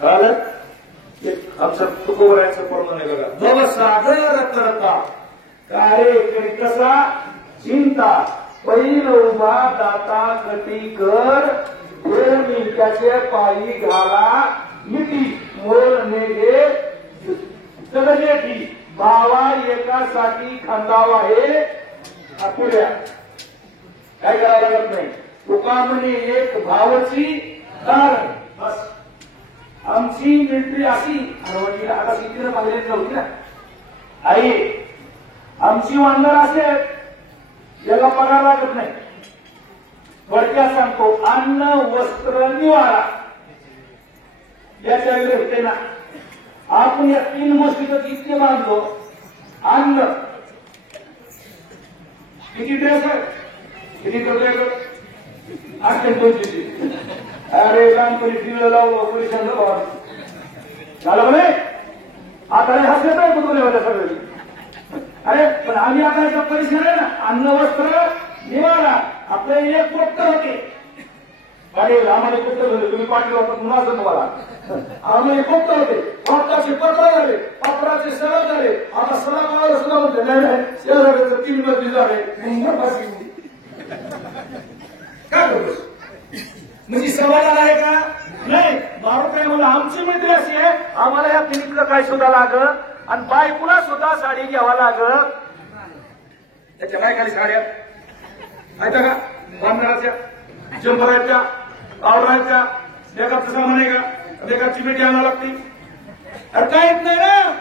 कळालं? आमचं तुकोबरायचं प्रमाण आहे बघा. भवसागर करता कार्य करितसा चिंता पैल उभा दाता कटी कर दोन त्याचे पायी घाला मिठी मोल नेगे सगळ्याची भावा एकासाठी खांदावा हे पुढ्या काय करावं लागत नाही. तुका म्हणे एक भावची कारण बस. आमची मिलिटरी अशी हरवणीला आता सिटीनं पाहिजे नव्हती ना आई. आमची वांदर असे याला पगार लागत नाही. वरच्या सांगतो अन्न वस्त्र निवारा याच्या विरुद्ध ना. आपण या 3 गोष्टीचं इतके बांधलो. अन्न किती ड्रेस आहे किती कपडे 825. अरे लहानपणी टीव्हीला लावलो पोलिसांना झालं म्हणे. आता हसत आहे कुठे होत्या सगळे. अरे पण आम्ही आता याचा परिसर आहे ना. अन्न वस्त्र निवारा आपले एक पोट्ट होते. अरे आम्हाला पोट्ट झाले तुम्ही पाटील होता म्हणून असं तुम्हाला आम्ही पोट्ट होते. पोट्टाचे पत्र झाले पत्राचे सरळ झाले. आता सणामाला सुद्धा म्हणते नाही शहराचं 3 मजली झाले काय करतोस म्हणजे समाधान आहे का नाही. बाबा काय मला आमची मैत्री अशी आहे आम्हाला या फिलिपला काय सुद्धा लागत आणि बायकोला सुद्धा साडी घ्यावा लागत. त्याच्या बायकाली साड्या आहेत का बांधणाऱ्याच्या जंपराच्या आवरायच्या लेखाचं सामान आहे का लेखाची पेटी आणावं लागते. अरे काहीच नाही ना.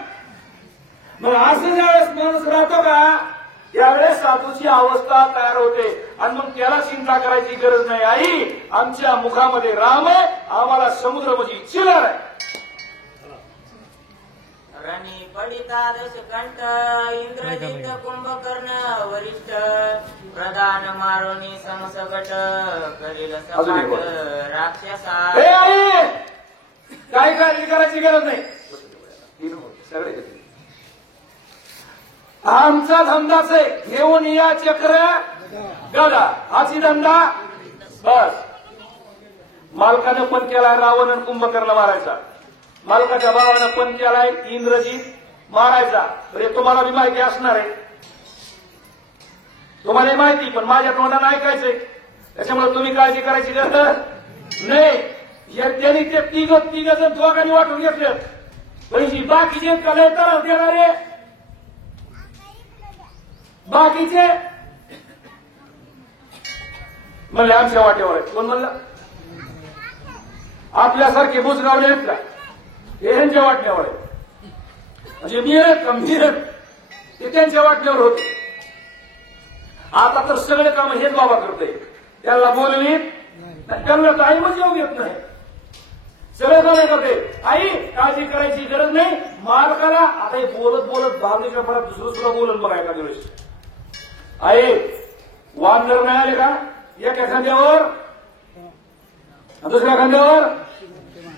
मग असं ज्यावेळेस माणूस राहतो का यावेळेस साधूची अवस्था तयार होते आणि मग त्याला चिंता करायची गरज नाही. आई आमच्या मुखामध्ये राम आहे आम्हाला समुद्र म्हणजे चिलर आहे. रणी पडिता दशकंठ इंद्रजित कुंभकर्ण वरिष्ठ प्रधान मारोनी समसगट करील सपाट राक्षसा. काही काळजी करायची गरज नाही. सगळे आमचा धंदाच आहे घेऊन या चक्र गदा हाची धंदा बस. मालकानं पण केलाय रावण आणि कुंभकर्ण मारायचा. मालकाच्या भावानं पण केलाय इंद्रजित मारायचा. अरे तुम्हाला बी माहिती असणार आहे तुम्हाला माहिती पण माझ्या तोंडानं ऐकायचंय त्याच्यामुळे तुम्ही काळजी करायची गरज नाही. त्यांनी ते तिघ जण दोघांनी वाटून घेतले. म्हणजे बाकीचे कलय तर देणारे बाकीचे म्हणले आमच्या वाटेवर आहे. कोण म्हणलं आपल्यासारखे बुजगावले आहेत का हे यांच्या वाटण्यावर आहे. म्हणजे मिरत ते त्यांच्या वाटण्यावर होते. आता तर सगळे काम हेच बाबा करते. त्याला बोलवीत त्यांना टाईमच येऊ देत नाही. सगळे काम करते. आई काळजी करायची गरज नाही. मालकाला आता हे बोलत भावनेच्या फळात दुसरं सुद्धा बोलत बघा एखाद्या वेळेस. आहे वानर नाही आले का एका खांद्यावर दुसऱ्या खांद्यावर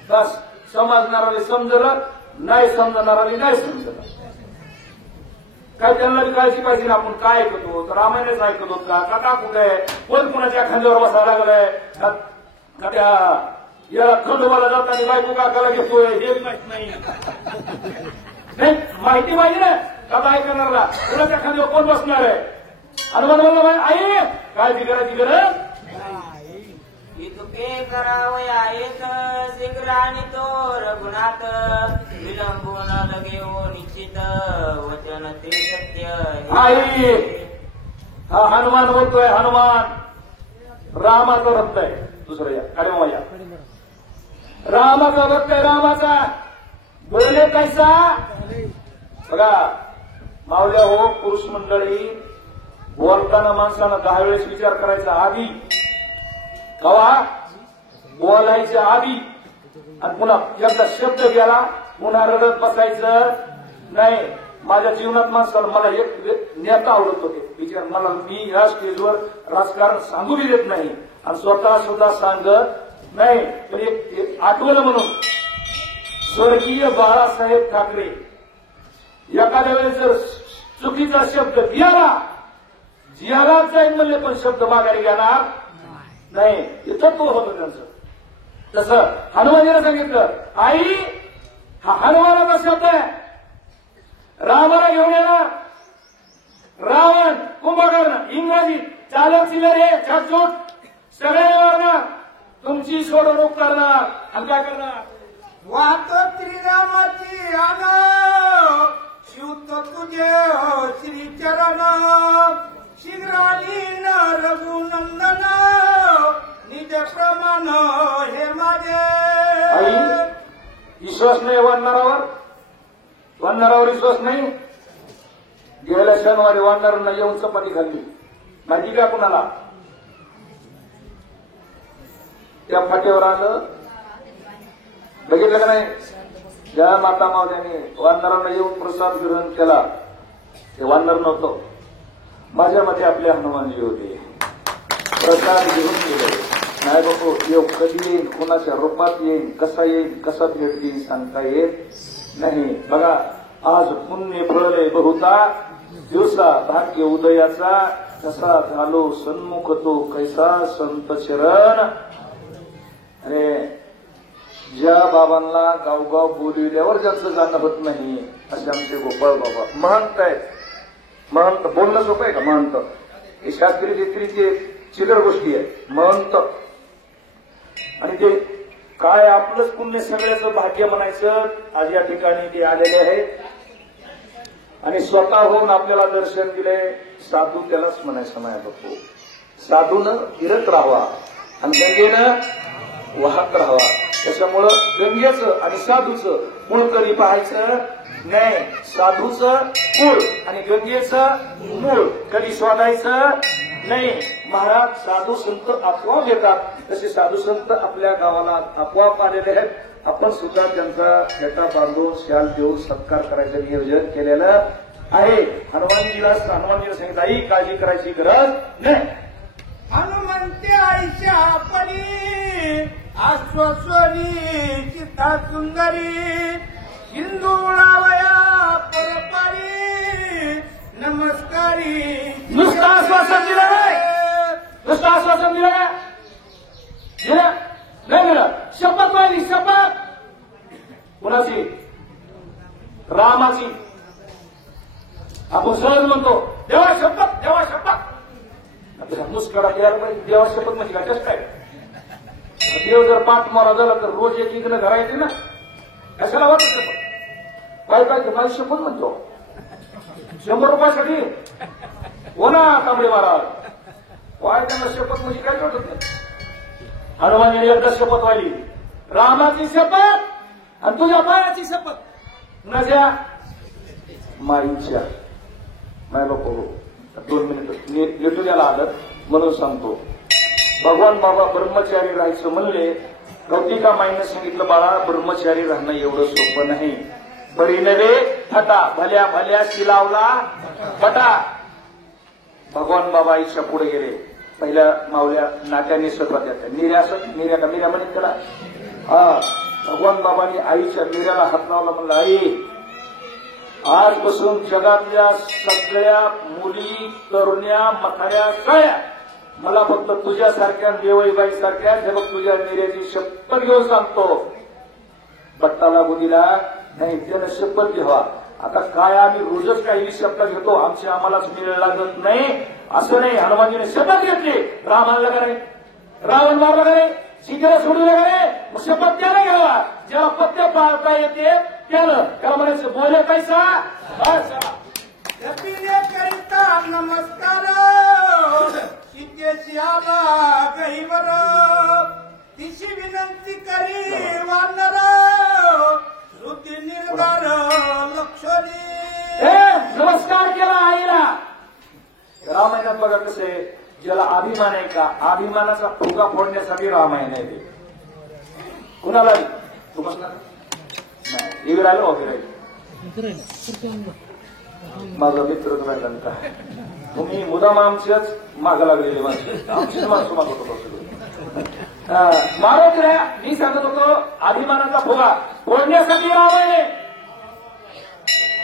बस. समजणाराने समजलं नाही समजणाराने नाही समजलं. काय त्यांना काळजी पाहिजे ना. आपण काय ऐकतो तर रामायणच ऐकत होत का कथा कुठे कोण कुणाच्या खांद्यावर बसायला लागलाय का त्या याला खंडोबाला जाताना बायको काकाला घेतोय हे माहित नाही. माहिती पाहिजे ना कथा ऐकणारला कुणाच्या खांद्यावर कोण बसणार आहे. हनुमान म्हणलं आई काळजी करायची गरज इतके करावया एक शीघ्र आणि तो रघुनाथ विलंबून लगेओ निश्चित वचन ते सत्य. आई हा हनुमान बोलतोय. हनुमान रामाचा भक्त आहे. दुसरं या अरे माया रामाचा भक्त आहे. रामाचा बोलले कैसा बघा मावल्या हो पुरुष मंडळी बोलताना माणसानं 10 वेळेस विचार करायचा आधी कवा बोलायच्या आधी आणि पुन्हा एकदा शब्द गेला पुन्हा रडत बसायचं नाही. माझ्या जीवनात माणसाला मला एक नेता आवडत होते विचार मला मी या स्टेजवर राजकारण सांगू देत नाही आणि स्वतः सुद्धा सांगत नाही. पण एक आठवलं म्हणून स्वर्गीय बाळासाहेब ठाकरे एखाद्या वेळेस जर चुकीचा शब्द गेला जिहालाच जाईल म्हणले पण शब्द माघारी घेणार नाही. हे तत्व होतं त्यांचं. तसं हनुमानजीला सांगितलं, आई हा हनुमानाचा शब्द आहे. रामाला घेऊन येणार रावण, कुंभकर्ण, इंग्रजीत चालक चिल्लरे छटछूट सगळे मारणार, तुमची सोडवणूक करणार आणि काय करणार. वाहत श्रीरामाची आन शिवत तुझे श्रीचरण शीघ्रानी न रघुनंदन निज प्रमाण हे माझे. आई विश्वास नाही वानरावर, वानरावर विश्वास नाही. गेल्या शनिवारी वानरांना येऊन चपाती खाल्ली माहिती का कुणाला. त्या फाट्यावर आलं, बघितलं का नाही. ज्या माता मावल्याने वानरांना येऊन प्रसाद ग्रहण केला ते वानर नव्हतं, माझ्या मते आपले हनुमानजी होते. प्रसाद घेऊन गेले. नाही बापू योग कधी येईल, कोणाच्या रूपात येईल, कसा येईल, कसा भेट देईल सांगता येत नाही. बघा आज पुण्य फळले बहुता दिवसा भाग्य उदयाचा, कसा झालो सन्मुख तो कैसा संत चरण. अरे ज्या बाबांना गावगाव बोलविल्यावर ज्यांचं जाणं होत नाही असे आमचे गोपाळ बाबा महंत आहेत. महंत बोलणं सोपं आहे का. महंत हे शास्त्रीय रीतीचे चिलर गोष्टी आहेत. महंत आणि ते काय आपलंच पुण्य सगळ्याचं भाग्य म्हणायचं. आज या ठिकाणी ते आलेले आहेत आणि स्वतः होऊन आपल्याला दर्शन दिले. साधू त्यालाच म्हणायचं नाही बघू. साधूनं फिरत राहावा आणि गंगेनं वाहत राहावा. त्याच्यामुळं गंगेचं आणि साधूचं मूळ कधी पाहायचं नाही. साधूचं मूळ आणि गंगेचं मूळ कधी शोधायचं नाही. महाराज साधू संत आपोआप येतात, तसे साधू संत आपल्या गावाला आपोआप आलेले आहेत. आपण सुद्धा त्यांचा फेटा बांधून शाल देऊन सत्कार करायचं नियोजन केलेलं आहे. हनुमानजीला सांगितलं, आई काळजी करायची गरज नाही. हनुमंते आईच्या परी आश्वस्वरी चिता सुंदरी हिंदुळावया परपारी नमस्कारी. नुसतं आश्वासन दिलं नाही, नुसतं आश्वासन दिलं काय दिलं नाही दिलं. शपथ पाहिली, शपथ कुणाची. रामाची. आपण सहज म्हणतो देवा शपथ, देवा शपथ. मुस्कडा तयार पाहिजे. देवा शपथ म्हणजे काय कष्ट आहे. देव जर पाठ मारा झाला तर रोज एक इकडे घरा येते ना. कशाला वाटत शपथ. काय काय माझी शपथ म्हणतो 100 रुपयासाठी. हो ना तांबडे महाराज. काय त्यांना शपथ म्हणजे काय वाटत नाही. हनुमानजीने एकदा शपथ वाहिली, रामाची शपथ आणि तुझ्या पायाची शपथ. कुणाच्या. माईच्या. नाही बापू 2 मिनिट लेटूल्याला आलं म्हणून सांगतो. भगवान बाबा ब्रह्मचारी राहायचं म्हणले. कौतिका माईनं सांगितलं, बाळा ब्रह्मचारी राहणं एवढं सोपं नाही. बरी नव्हे फटा, भल्या भल्या शिलावला फटा. भगवान बाबा आईच्या पुढे गेले. पहिल्या मावल्या नाट्याने स्वतः त्या निर्या म्हणत त्याला. हा भगवान बाबांनी आईच्या निर्याला हात लावला. म्हणलं, आई आजपासून जगातल्या सगळ्या मुली, तरुण्या, म्हाताऱ्या सगळ्या मला फक्त तुझ्यासारख्या देवईबाई सारख्या जग तुझ्या निर्याची शपथ घेऊन सांगतो. बट्टा लागू दिला नाही, त्यानं शपथ घ्यावा. आता काय आम्ही रोजच काही शपथ घेतो, आमची आम्हालाच मिळ लागत नाही असं नाही. हनुमानजीने शपथ घेतली. रामाला का नाही, रावण मारला का नाही, सीतेला सोडून का नाही, मग शपथ त्याला घ्यावा. ज्याला पत्ते पाळता येते त्यानं. त्याला म्हणायचं बोले पैसा करिता नमस्कार सीतेची आला गहीवर तिची विनंती करी वानर श्रुती निर्धार लक्षणी. नमस्कार केला आईला. रामायणात बघा कसं आहे, ज्याला अभिमान आहे का, अभिमानाचा फुगा फोडण्यासाठी रामायण आहे. ते कुणाला नाही इकडे आलं वगैरे माझा मित्रच राहिला का. तुम्ही मुदाम आमच्याच मागं लागलेले माणसं, आमचीच माणसं मागत होतो सगळं. मारत राहा. मी सांगत होतो अभिमानाचा फुगा फोडण्यासाठी रामायण.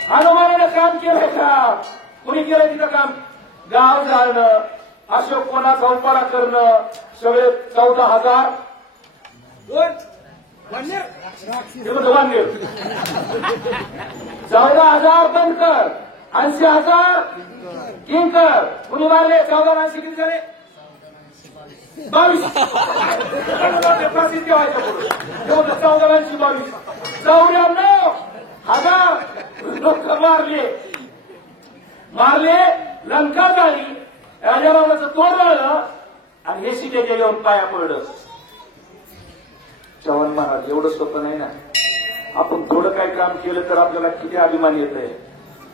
हनुमानाने काम केलंय का. कुणी केलं तिथं काम. गाव जाळणं, अशोक कोणाचा उपाडा करणं, सगळे 14,000 हे म्हणतो वांगेर 14,000 बनकर 80,000 किंकर कुणी मारले 14,80 किती झाले 22 प्रसिद्ध व्हायचं पुढे 14,80 54,000 लोक मारले लंका झाली राजारावचं तोडलं आणि हे सीतेच्या येऊन पाया पडलं. चव्हाण महाराज एवढं सोपं नाही ना. आपण थोडं काही काम केलं तर आपल्याला किती अभिमान येतंय.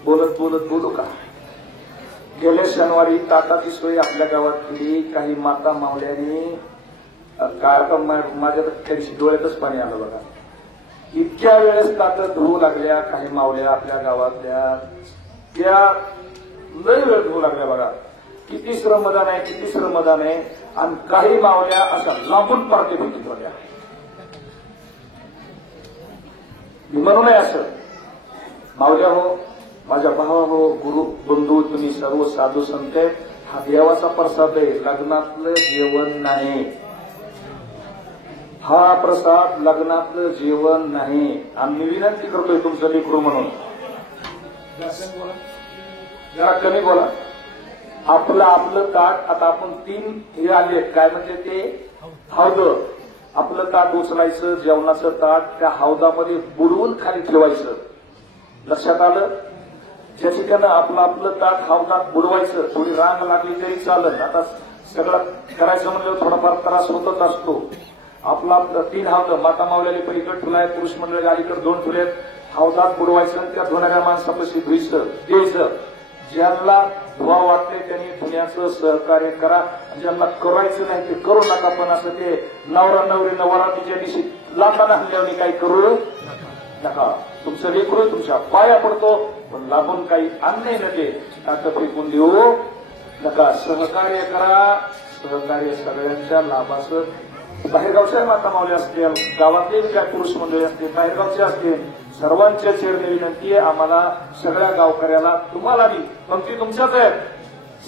बोलत बोलत बोलू का. गेल्या शनिवारी ताटाची सोय आपल्या गावात केली. काही माता मावल्याने काय आता माझ्या त्यादिवशी डोळ्यातच पाणी आलं बघा. इतक्या वेळेस ताटं धुवू लागल्या. काही मावल्या आपल्या गावातल्या त्या लय वेळ धुवू लागल्या बघा. किती श्रमदान आहे किती श्रमदान आहे. आणि काही मावल्या अशा लांबून पारते भेटीत होत्या. म्हणू नये असं. मावल्या हो माझ्या भावा हो गुरु बंधू तुम्ही सर्व साधू संत हा देवाचा प्रसाद आहे. लग्नातलं जेवण नाही. हा प्रसाद लग्नातलं जेवण नाही. आम्ही विनंती करतोय तुमचं लेकरू म्हणून जरा कमी बोला. आपलं ताट आता आपण 3 हे आले काय म्हणजे ते हौद. आपलं ताट उचलायचं जेवणाचं ताट त्या हौदामध्ये बुडवून खाली ठेवायचं. लक्षात आलं. ज्याची त्यानं आपलं ताट हौदात बुडवायचं. थोडी रांग लागली तरी चालत. आता सगळं करायचं म्हणजे थोडाफार त्रास होतच असतो. आपलं 3 हौद माता मावल्याने पलीकडे ठुलाय पुरुष मंडळी अलीकडे 2 ठुलेत. हौदात बुडवायचं आणि त्या धुणाऱ्या माणसापाशी धुईचं द्यायचं. ज्यांना धुवा वाटते त्यांनी धुण्याचं सहकार्य करा. ज्यांना करायचं नाही ते करू नका. पण असं ते नवरा नवरीनं वरातीच्या दिवशी लाटाना हल्ल्याने काही करू नका. तुमचं लेकरू तुमच्या पाया पडतो पण लाभून काही अन्याय नका आता फेकून देऊ नका. सहकार्य करा. सहकार्य सगळ्यांच्या लाभाचं. बाहेरगावच्या माता मावल्या असतील गावातले काय पुरुष मंडळी असतील बाहेरगावचे असतील सर्वांच्या चरणी विनंती आहे. आम्हाला सगळ्या गावकऱ्याला तुम्हाला बी पंक्ती तुमच्याच आहेत.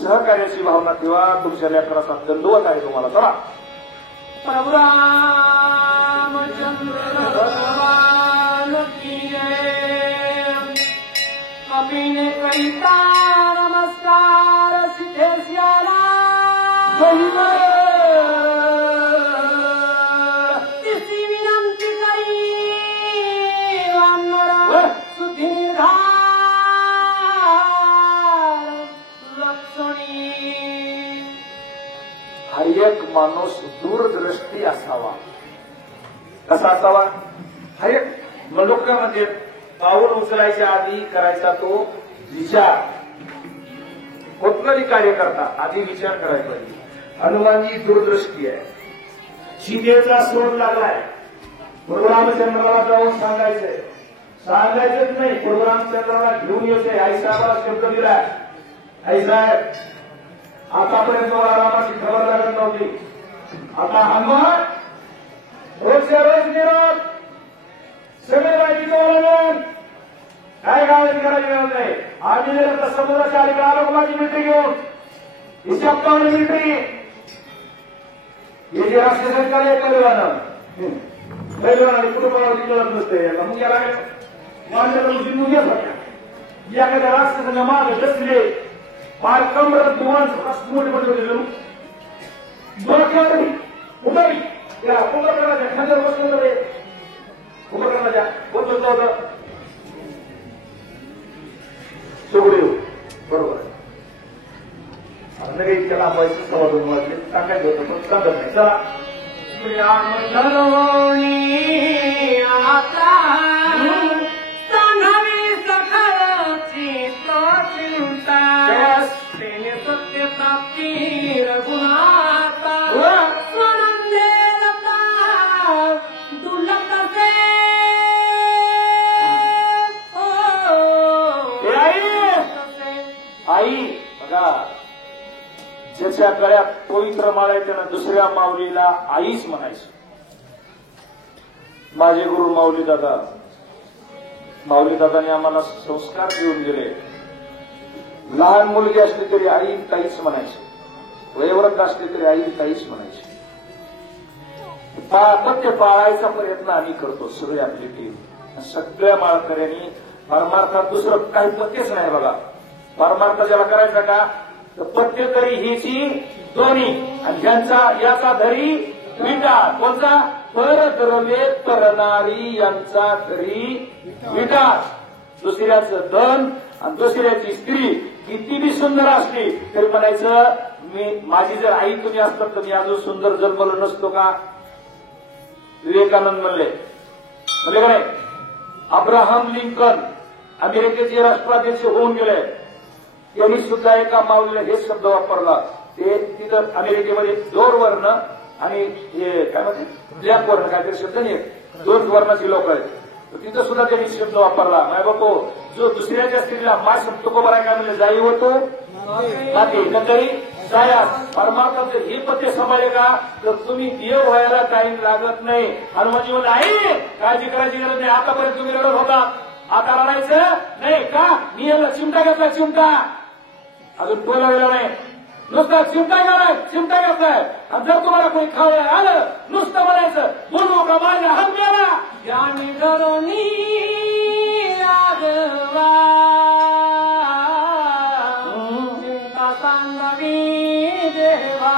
सहकार्याची भावना ठेवा. तुमच्या लेकराचा दंडवत आहे तुम्हाला. चला प्रभु रामचंद्र भगवान की जय. अभिनय करिता नमस्कार सिद्धेश्वरा. तिची विनंती करी वानर सुधीर्घार लक्षणी. हा एक माणूस दूरदृष्टी असावा. कसा असावा. हा एक मनुष्य म्हणजे पाऊल उचलायच्या आधी करायचा तो विचार. कुठलंही कार्य करता आधी विचार करायला पाहिजे. हनुमानची दूरदृष्टी आहे. सीतेचा शोध लागलाय. प्रभू रामचंद्राला जाऊन सांगायचंच नाही. प्रभू रामचंद्राला घेऊन यायचंय. आई साहेबाला शब्द दिलाय. आई साहेब आतापर्यंत मला रामाची खबर लागत नव्हती. आता हनुमान रोजच्या रोज निरोप सगळे माहिती लागेल. काय काळजी करायची गरज नाही. आम्ही जर आता समुद्राच्या अलीकडे आलो माझी मिठी घेऊन ही 56 मिठी हे जे राष्ट्रसंघाला पैलवान कुटुंबावरती कळत नसते. मुख्या लागेल मुख्या एखाद्या राष्ट्रसंघ मागे बसले फार कमरत दुवान मोठे मोठे उभारी त्या उपकरणाच्या खांद्यावर बसलं तर उपकरणाच्या बसलं होतं सुगडीव बरोबर आहे. लगेच त्याला पैसे सव्वा 2 वाजले सांगायचं होतं पण सांगत नाही. चला आता सांगावी सकाळची चिंता. सत्य प्राप्ती रघुनाथा स्वनंदेरता दुर्लभसे. आई बघा ज्याच्या गळ्यात पवित्र माळ आहे त्यानं दुसऱ्या माऊलीला आईच म्हणायचं. माझे गुरु माऊली दादाने आम्हाला संस्कार देऊन गेले. लहान मुलगी असली तरी आई ताईच म्हणायची. वयोवृद्ध असली तरी आई ताईच म्हणायची. पथ्य पाळायचा प्रयत्न आम्ही करतो, सगळी आपली टीम. सगळ्या माळकऱ्यांनी परमार्थात दुसरं काही पथ्यच नाही बघा. परमार्थ ज्याला करायचा का तर पथ्य तरी हिची दोन्ही आणि ह्यांचा याचा धरी विटा. कोणचा? परद्रव्ये तरणारी यांचा धरी विटा. दुसऱ्याचं धन आणि दुसऱ्याची स्त्री किती बी सुंदर असली तरी म्हणायचं मी माझी जर आई तुम्ही असतात तर मी अजून सुंदर जन्मलो नसतो का. विवेकानंद म्हणले का नाही. अब्राहम लिंकन अमेरिकेचे राष्ट्राध्यक्ष होऊन गेले, त्यांनी सुद्धा एका माऊलीला हेच शब्द वापरला. ते तिथं अमेरिकेमध्ये दोन वर्ण आणि हे काय म्हणते ब्लॅक वर्ण काहीतरी शब्द नाही, दोन वर्णाची लोक आहेत. तिथं सुद्धा त्यांनी शब्द वापरला. माय बापो जो दुसऱ्याच्या स्त्रीला माय तुको बरा काय म्हणजे जाई होतो माती नंतरी जाया. परमार्थाचं हे पथ्य सांभाळले का तर तुम्ही देव व्हायला टाइम लागत नाही. हनुमानजी म्हणलं आई काळजी करायची गरज नाही, आतापर्यंत तुम्ही रडत होता, आता रडायचं नाही का. मी याला चिमटा घेतला, चिमटा अजून बोलायला नाही, नुसता चिमटा घेणार, चिमटा घेतलाय. आणि जर तुम्हाला कोणी खावलं आलं नुसतं म्हणायचं बोलू का माझ्या हत्याला ज्ञानी करुणी राघवा चिंता सांगावी देवा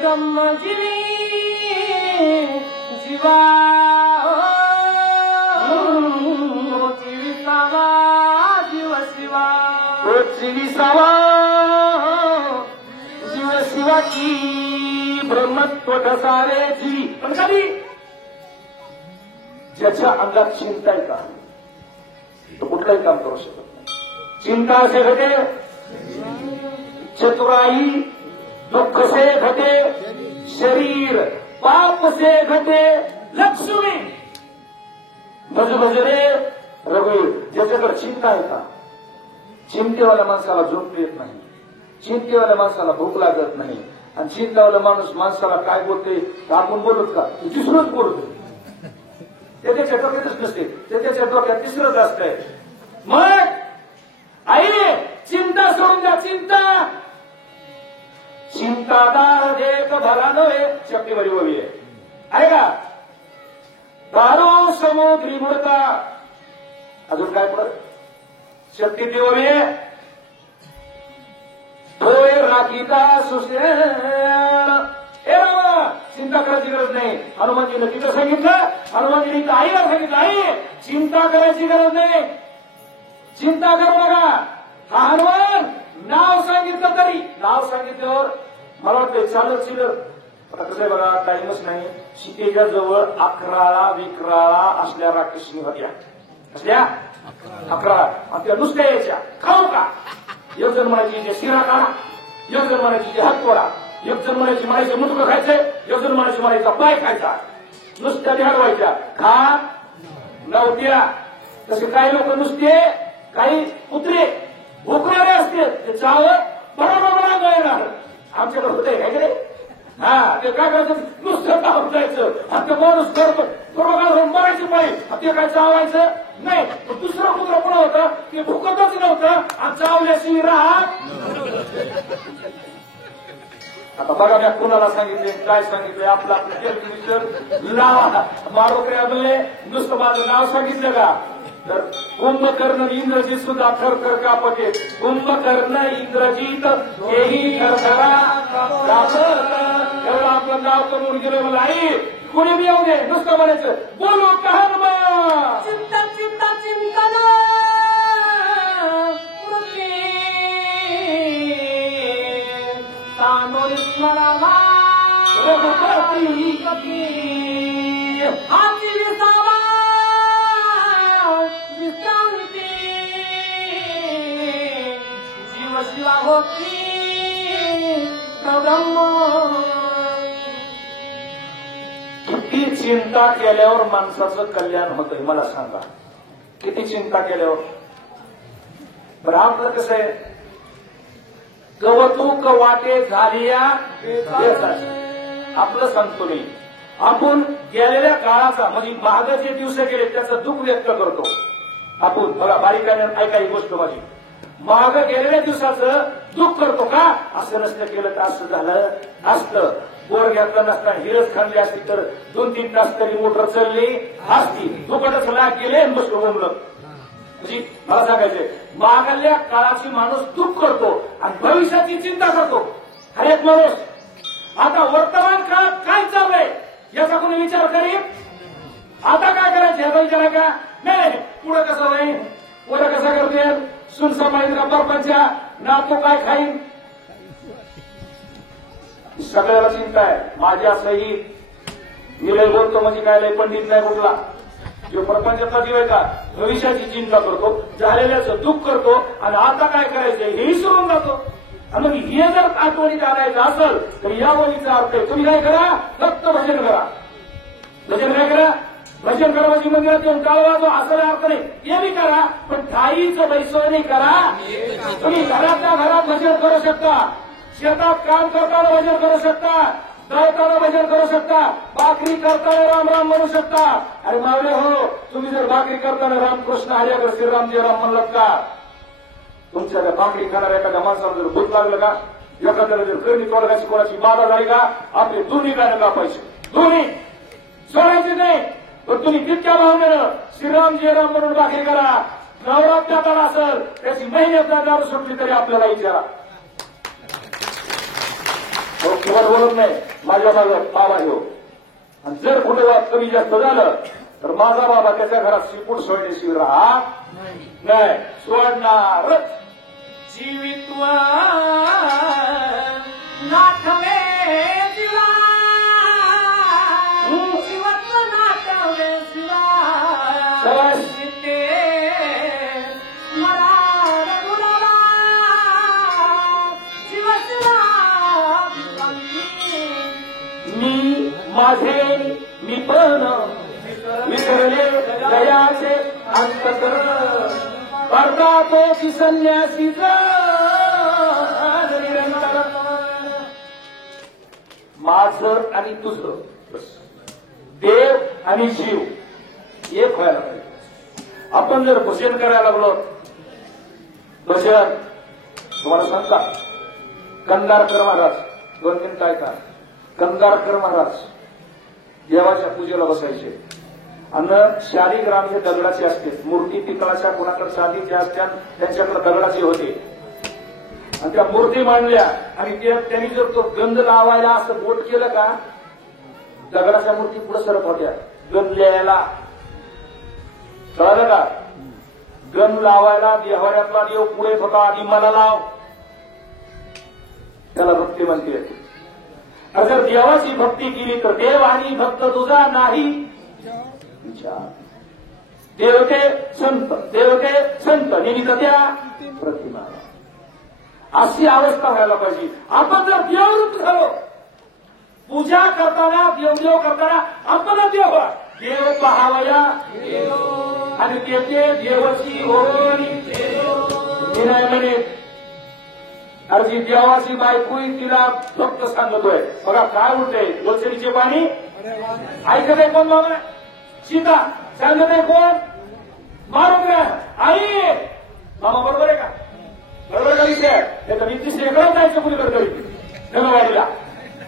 ब्रह्मजीवी जीवा विसावा जीव शिवा विसावा जीव शिवाची ब्रह्मत्व ढसारे जीवी. पण कधी ज्याच्या अंगात चिंता आहे का तो कुठलंही काम करू शकत नाही. चिंता से घटे चतुराई, दुःख से घटे शरीर, पाप से घटे लक्ष्मी. भज भज रे रघुवीर. ज्याच्याकडे चिंता आहे का चिंतेवाल्या माणसाला झोप येत नाही, चिंतेवाल्या माणसाला भूक लागत नाही. आणि चिंतावाला माणसाला काय बोलते आपण बोलत का दुसरंच बोलतो. त्याच्या डोक्यातच नसते, त्याच्या डोक्यात तिसरंच असतंय. मग आई चिंता सोडून द्या. चिंता चिंतादार देख भला नव्हे शक्तीवरी ववी आहे का. दारू समुद्री मुडता अजून काय पडत शक्ती देवी होय राखीता सुसेल. हे रामा चिंता करायची गरज नाही. हनुमानजीनं तिथं सांगितलं, हनुमानजीने आईला सांगितलं आई चिंता करायची गरज नाही, चिंता करू नका. हा हनुमान नाव सांगितलं तरी नाव सांगितल्यावर मला वाटतं चालत चिलत आता कसं आहे बघा टाइमच नाही. सीतेच्या जवळ 11 विक्राळा असल्या राक्षसी होत्या. असल्या 11 आणि त्या नुसत्या यायच्या खाऊ का. एक जण म्हणायची जे शिरा काढा, एक जण म्हणायची जे हात तोडा, एक जण म्हणायची म्हणायचं मुटकं खायचंय, एक जण म्हणायची म्हणायचा पाय खायचा. नुसत्या ढाळवायच्या खा नव्हत्या. तसे काही लोक नुसते काही कुत्रे भुकणारे असते ते चावत बरोबर येणार. आमच्याकडे होते काय रे. हा ते काय करायचं नुसतं चावत जायचं आणि ते माणूस बरोबर मरायची पाहिजे ते काय चावायचं नाही. दुसरं कुत्र पुढं होतं ते भुकतच नव्हतं आणि चावल्याशी राहत. आता बघा मी कुणाला सांगितले काय सांगितले आपलं आपलं केलं लावा मारोकऱ्या म्हणले नुसतं माझं नाव सांगितलं का तर कुंभकर्ण इंद्रजीत सुद्धा थरथर कापते. कुंभकर्ण इंद्रजीत हेही थरथरा एवढं आपलं नाव करून गेलं. मला आई कुणी बी येऊ दे नुसतं म्हणायचं बोलू का हनुमान. चिंता चिंता चिंतन तांदूळ स्मरावा रघुपती हाती विसावा विश्रांती जीव शिवा होती ब्रह्म. किती चिंता केल्यावर माणसाचं कल्याण होतंय मला सांगा. किती चिंता केल्यावर. बरं आपलं कसं आहे गवतूक वाटे झालिया आपलं सांगतो मी. आपण गेलेल्या काळाचा म्हणजे माग जे दिवस गेले त्याचं दुःख व्यक्त करतो आपण. बघा बारीकाने ऐका ही गोष्ट माझी. माग गेलेल्या दिवसाचं दुःख करतो का असं नसतं केलं तर असं झालं असतं. बोर घेतला नसता हिरच खाल्ली असती तर 2-3 तास तरी मोटर चालली असती. फुकटच लाग गेले आणि बसलो बोंबलं. म्हणजे मला सांगायचंय, मागल्या काळाची माणूस दुःख करतो आणि भविष्याची चिंता करतो हर एक माणूस. आता वर्तमान काळात काय चाललंय याचा कोणी विचार करीत? आता काय करायचं याचा विचार आहे का? नाही. पुढं कसं होईल, पुढं कसं करते, सुनसा माहिती का परपंचा ना तो काय खाईन, सगळ्याला चिंता आहे. माझ्या असंही मी लय बोलतो म्हणजे काय लय पंडित नाही कुठला. जो प्रपंचाचा जीव आहे का भविष्याची चिंता करतो, झालेल्याचं दुःख करतो आणि आता काय करायचं हे विसरून जातो. आणि मग हे जर आठवणीत आणायचं असेल तर या वळीचा अर्थ आहे तुम्ही काय करा, फक्त भजन करा. भजन काय करा, भजन करा म्हणजे मंदिरात येऊन काळ वाजवा असं अर्थ नाही. हे बी करा पण थाईचं बैसवणी करा. तुम्ही घरातल्या घरात भजन करू शकता, शेतात काम करताना भजन करू शकता, दळताना भजन करू शकता, भाकरी करताना राम राम म्हणू शकता. अरे मावले हो, तुम्ही जर भाकरी करताना रामकृष्ण हरिहर श्रीराम जय राम म्हणलात का, तुमच्या भाकरी खाणाऱ्या एखाद्या माणसाला जर भूत लागलं का, एखाद्याला जर करणी तोडगाची कोणाची बाधा झाली का, आपले दोन्ही काय कापायचे, दोन्ही सोडायचे नाही. पण तुम्ही तितक्या भावनेनं श्रीराम जय राम म्हणून भाकरी करा. नवरात्रात आला असेल त्याची मेहनत दारू सुटली तरी आपल्याला विचारा. किंवा बोलत नाही माझ्या माझा बाबा घेऊ. आणि जर कुठं कमी जास्त झालं तर माझा बाबा त्याच्या घरात शिपूट सोडण्याशिवाय राहत नाही, सोडणारच. जीवित्व नाठवे शिवा, जीवत्व नाठवे शिवा, सीते स्मरा रघुरामा, शिव शिवा मी माझे मी पण विसरले दयाचे अंतकरण, करता तो की संन्यासीचा निरंतर. माझं आणि तुझं, देव आणि जीव एक व्हायला पाहिजे. आपण जर भजन करायला लागलो, भजन तुम्हाला सांगता कंदारकर महाराज 2 मिनिटं ऐका. कंदारकर महाराज देवाच्या पूजेला बसायचे आणि शालिग्राम हे दगडाचे असते, मूर्ती पितळाच्या कोणाकडे चांदीच्या असत्या, त्यांच्याकडे दगडाचे होते. आणि त्या मूर्ती मांडल्या आणि त्यांनी जर तो गंध लावायला असं बोट केलं का, दगडाच्या मूर्ती पुढे सरत होत्या. गंध लिहायला कळलं का, गंध लावायला देवाऱ्यातला देव पुढे होता, आधी मला लाव, त्याला भक्ती म्हणते. अगर देवाची भक्ती केली तर देव आणि भक्त तुझा नाही. देवते संत निमित्त त्या प्रतिमा, अशी अवस्था व्हायला पाहिजे. आपण जर देवरूप झालो, पूजा करताना देवदेव करताना आपण देव व्हा. देव पहावया आणि तेथे देवाची ओळी नाही म्हणे. अरे देवाची बायको तिला भक्त सांगतोय बघा काय होतंय, लोचरीचे पाणी ऐकत आहे कोण मामा, सीता सांगत आहे कोण, मारून द्या आई मामा. बरोबर आहे का, बरोबर का विषय? त्याचा नीतीश वेगळं जायचं कुणीकडे तरी धनवाडीला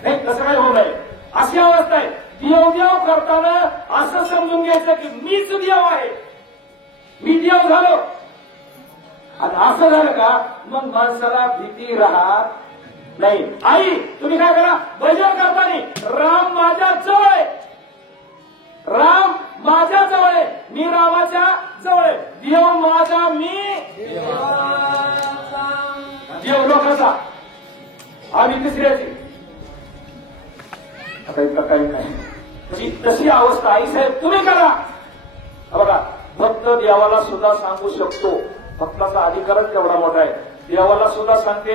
नाही, तसं काही होऊ नये. अशी अवस्था आहे. देवदेव करताना असं समजून घ्यायचं की मीच देव आहे, मी देव झालो. आणि असं झालं का मग माणसाला भीती राहत नाही. आई तुम्ही काय करा, भजन करताना राम माझ्या जवळ आहे, राम माझ्या जवळ आहे, मी रामाच्या जवळ आहे, देव माझा मी देव लोकांचा आणि तिसऱ्याची. आता इतका काही नाही. तशी अवस्था आई साहेब तुम्ही करा. बघा भक्त देवाला सुद्धा सांगू शकतो, भक्ताचा अधिकारच तेवढा मोठा आहे. देवाला सुद्धा सांगते,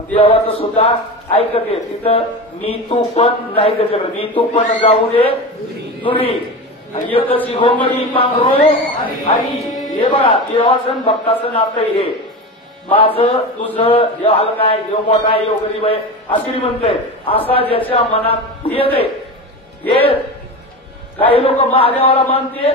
देवाचं सुद्धा ऐकते. तिथं मी तू पण नाही त्याच्याकडे, मी तू पण जाऊ दे दुरी, एकची घोंगडी पांघरू. आणि हे बघा देवाचं भक्ताचं नातं हे माझं तुझं, देव हलका आहे, देव मोठा आहे, देव गरीब आहे अशी म्हणते. असा ज्याच्या मनात येत आहे. हे काही लोक महादेवाला मानते,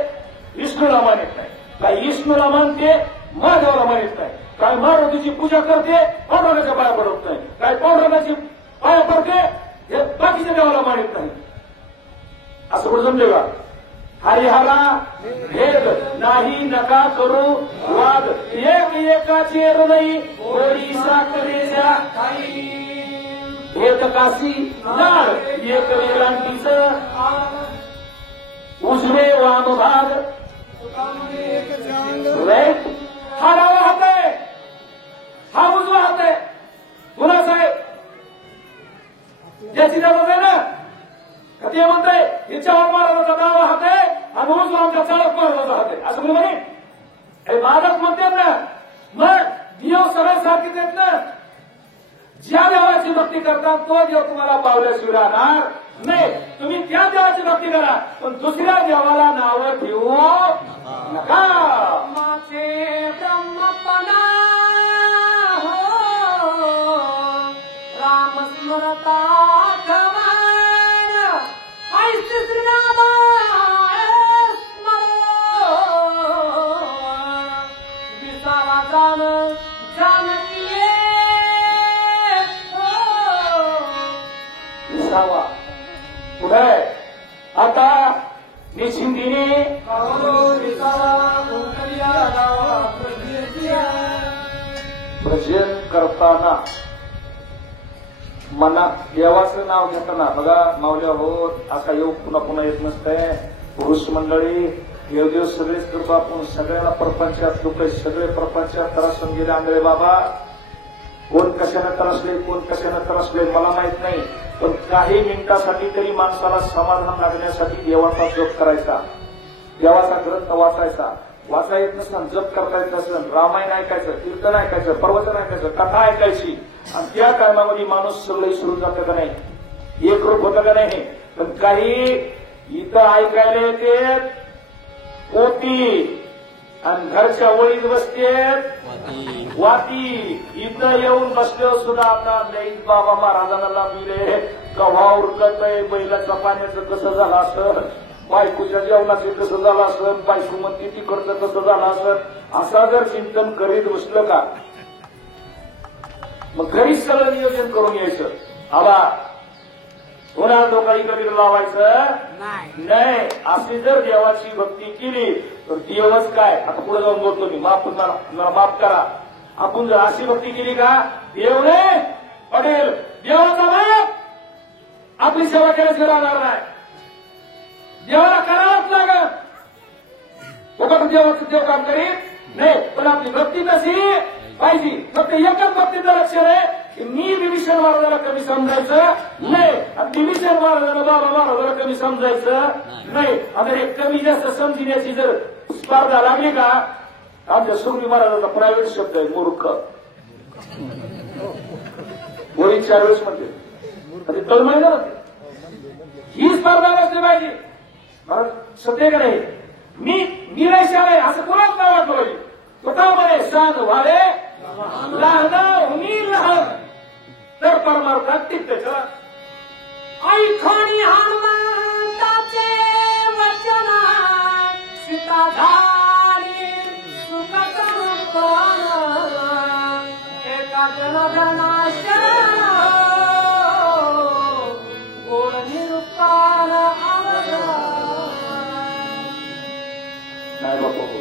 विष्णूला मानत नाही, काही विष्णूला मानते, महादेवाला मानत नाही, काही मारुतीची पूजा करते, पांडुरंगाच्या पाया पडत नाही, काही पांडुरंगाची पाया पडते, हे बाकीच्या देवाला मानित नाही. असं कुठं जमले का? हरिहरा भेद नाही नका करू वाद, एक एकाचे हृदय गोडी साखरेच्या भेद काशी नाळ एक वेलांटीच उजवे वाम भाग. राईट. हा डावा हात आहे, हा उजवा हात आहे. कुणाचा आहे? ज्याची जबाब आहे ना, ते म्हणताय हिच्यावर महाराजाचा डावा हात आहे आणि उजवा आमच्या चालक महाराजाचा हात आहे असं कोणी म्हणे? हे महाराज म्हणतात ना, मग देव सगळ्या सारखीच आहेत ना. ज्या देवाची भक्ती करता तो देव तुम्हाला पावल्याशिवाय राहणार नाही. तुम्ही त्या देवाची भक्ती करा, पण दुसऱ्या देवाला नावं ठेवू नका. माझे ब्रह्मपणा हो राम स्मरता पुढे आता निश्चिंतीने भजन करताना मना देवाचं नाव घेताना बघा माऊल्या हो असा योग पुन्हा पुन्हा येत नसतंय. पुरुष मंडळी देवदेव सगळेच करतो आपण. सगळ्याला प्रपंचात लोक सगळे प्रपंचात त्रासून गेले आंधळे बाबा. कोण कशाने त्रासले कोण कशाने त्रासले मला माहित नाही, पण काही मिनिटासाठी तरी माणसाला समाधान लागण्यासाठी देवाचा जप करायचा, देवाचा ग्रंथ वाचायचा. वाचा येत नसताना जप करता येत नसतं, रामायण ऐकायचं, कीर्तन ऐकायचं, प्रवचन ऐकायचं, कथा ऐकायची. आणि त्या टायमामध्ये माणूस सगळं विसरून जातं का नाही, एकरूप होतं का नाही. पण काही इथं ऐकायला येते पोती आणि घरच्या वळीत बसतेत वाती. इथं येऊन बसल्यावर सुद्धा आता लईच बाबा महाराजांना लाभले कव्हा उरकत आहे, बैलाच्या पाण्याचं कसं झालं असं, बायकोच्या जेवणाचं कसं झालं असं, बायको म्हणते तिकडचं कसं झालं असं. असा जर चिंतन करीत बसलं का मग घरीच सगळं नियोजन करून यायचं. आबा कोणा लोकांनी कबीर लावायचं नाही. अशी जर देवाची भक्ती केली तर देवच काय, आता पुढे जाऊन बोलतो मी, मला माफ करा. आपण जर अशी भक्ती केली का देवने पटेल देवाचा बाप आपली सेवा केल्याशिवाय राहणार नाही. देवाला करावंच लागत. देवाचं देव काम करीत नाही, पण आपली भक्ती कशी पाहिजे. फक्त एकच भक्तीचं लक्षण आहे की मी विभीषण महाराजाला कमी समजायचं नाही आणि विभीषण महाराजाला बाबा महाराजाला कमी समजायचं नाही. आता हे कमी जास्त समजण्याची जर स्पर्धा लागली का, आमच्या सुखी महाराजाचा प्रायव्हेट शब्द आहे मूर्ख. गोळी 4 वेळेस म्हणते तळमळी ना होते. ही स्पर्धा नसली पाहिजे. सत्य का नाही, मी नाही शाळे असं कोणाच नाव वाटलं स्वतःमध्ये शांत व्हावे लहान लहान तर परमार्थात टिकते. चला ऐखणी हनुमंताचे वचन सीता झाली सुखसंपन्न एका जनधनाश गोड निरुपार नाही बापू.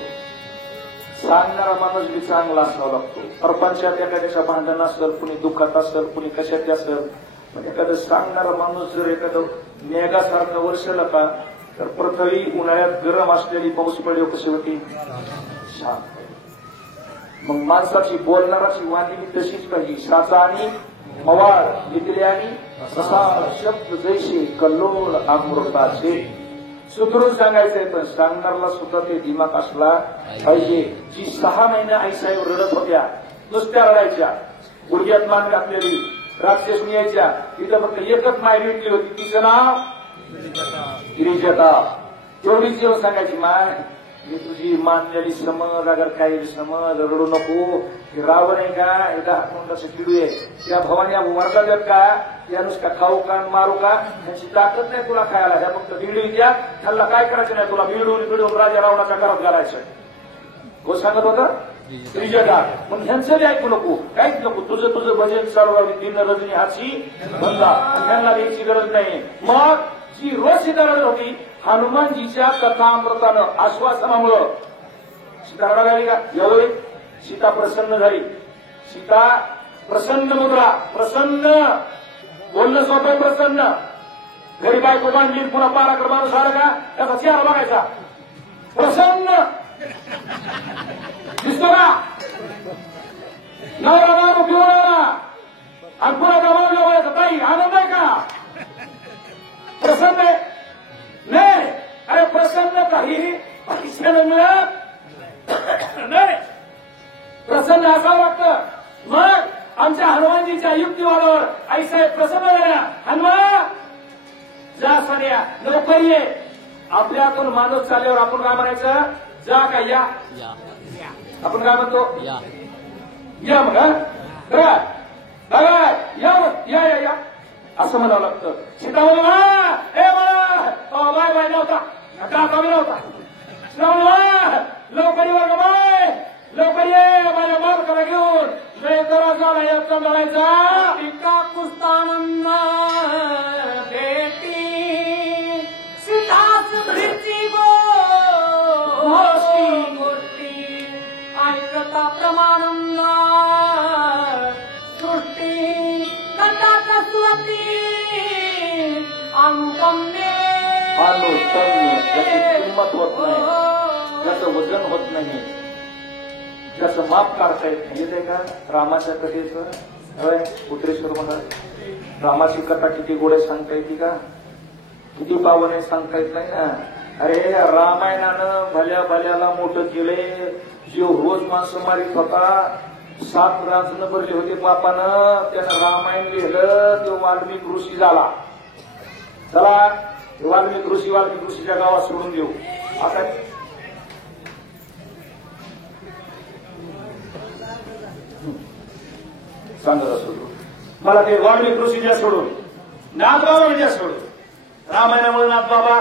सांगणारा माणूस बी चांगला असावा लागतो. प्रपंचात एखाद्याच्या भांडण असेल, कुणी दुःखात असेल, कुणी कशात असेल, पण एखादं सांगणारा माणूस जर एखादं मेघासारखं वर्षाला का तर पृथ्वी उन्हाळ्यात गरम असलेली पाऊस पडली कशी होती शांत. मग माणसाची बोलणाराची वाणी तशीच पाहिजे. साचा आणि मवाळ विकले आणि ससा शब्द जैसे कल्लोळ अमृताचे. सुधरून सांगायचंय पण सांगणारला सुद्धा ते दिमाग असला पाहिजे. जी 6 महिने आईसाहेब रडत होत्या, नुसत्या रडायच्या, गुडघ्यात मान घातलेली राक्षस यायच्या. तिथं फक्त एकच माय भेटली होती, तिचं नाव गिरिजटा. तेवढीच जेव्हा सांगायची माय मी तुझी मानलेली समज, अगर काही समज, रडू नको. हे रावण आहे का, एकदा हातोंडाचं किडू आहे, त्या भवानी वरदा देत का, या नुसता खाऊ का मारू का, त्यांची ताकद नाही तुला खायला. ह्या फक्त बिडू द्या, त्यांना काय करायचं नाही तुला, बिडून राजा रावणाच्या घरात घालायचं. कोण सांगत होतं त्रिजय दाग. मग ह्यांचं बी ऐकू नको, काहीच नको. तुझं तुझं भजन चालवावी दिन रजनी हाची बंदा. ह्यांना यायची गरज नाही. मग जी रोज सीता रडत होती, हनुमानजीच्या कथामृतानं आश्वासनामुळं सीता रडायला लागली का? यावेळी सीता प्रसन्न झाली. सीता प्रसन्न मुद्रा, प्रसन्न बोलणं सोपं, प्रसन्न. घरी बायको बांधली, पुन्हा पाराकडे माणूस आला का त्याचा चेहरा बघायचा प्रसन्न दिसतो का? नवरा मारू घेऊन आला आणि पुन्हा गमावला वयाचा ताई आनंद आहे का? प्रसन्न आहे नाही? अरे प्रसन्न काही पैशानं मिळत नाही, प्रसन्न असं वाटतं. मग आमच्या हनुमानजीच्या युक्तिवादावर आईसाहेब प्रसन्न झाल्या. हनुमान जा साड्या लवकर ये. आपल्यातून माणूस चालल्यावर आपण काय म्हणायचं? जा का या? आपण काय म्हणतो? या मग बघा या या या या असं म्हणावं लागतं. सीता म्हणा ए म्हणा बाय बाय नव्हता का कमी नव्हता. सीता म्हणा लवकर ये बघा बाय, लवकर ये माझ्या मालकाला घेऊन. लय करा झाला या चंदळायचा पिका कुस्तानंद भेटी सीताच भीती गोष्टी ऐकता प्रमाणंद सृष्टी कथा कसवती अनुपम्य त्याची किंमत होत नाही, त्याचं वजन होत नाही, त्याचं माप काढता येत नाही. येते का रामाच्या कथेचं? पुत्रेश्वर म्हणा रामाची कथा किती गोडे सांगता येते का? किती पावने सांगता येत नाही ना. अरे रामायणानं भल्या भल्याला मोठं केले. जो रोज माणसं मारीत होता, 7 राजनं भरले होते बापानं, त्यानं रामायण लिहिलं. तो वाल्मिक ऋषी झाला. चला वाल्मिक ऋषीच्या गावात सोडून देऊ. आता सांगत असतो मला ते वाल्मिक ऋषीच्या सोडून नाथबाबा सोडून रामायणामुळे नाथबाबा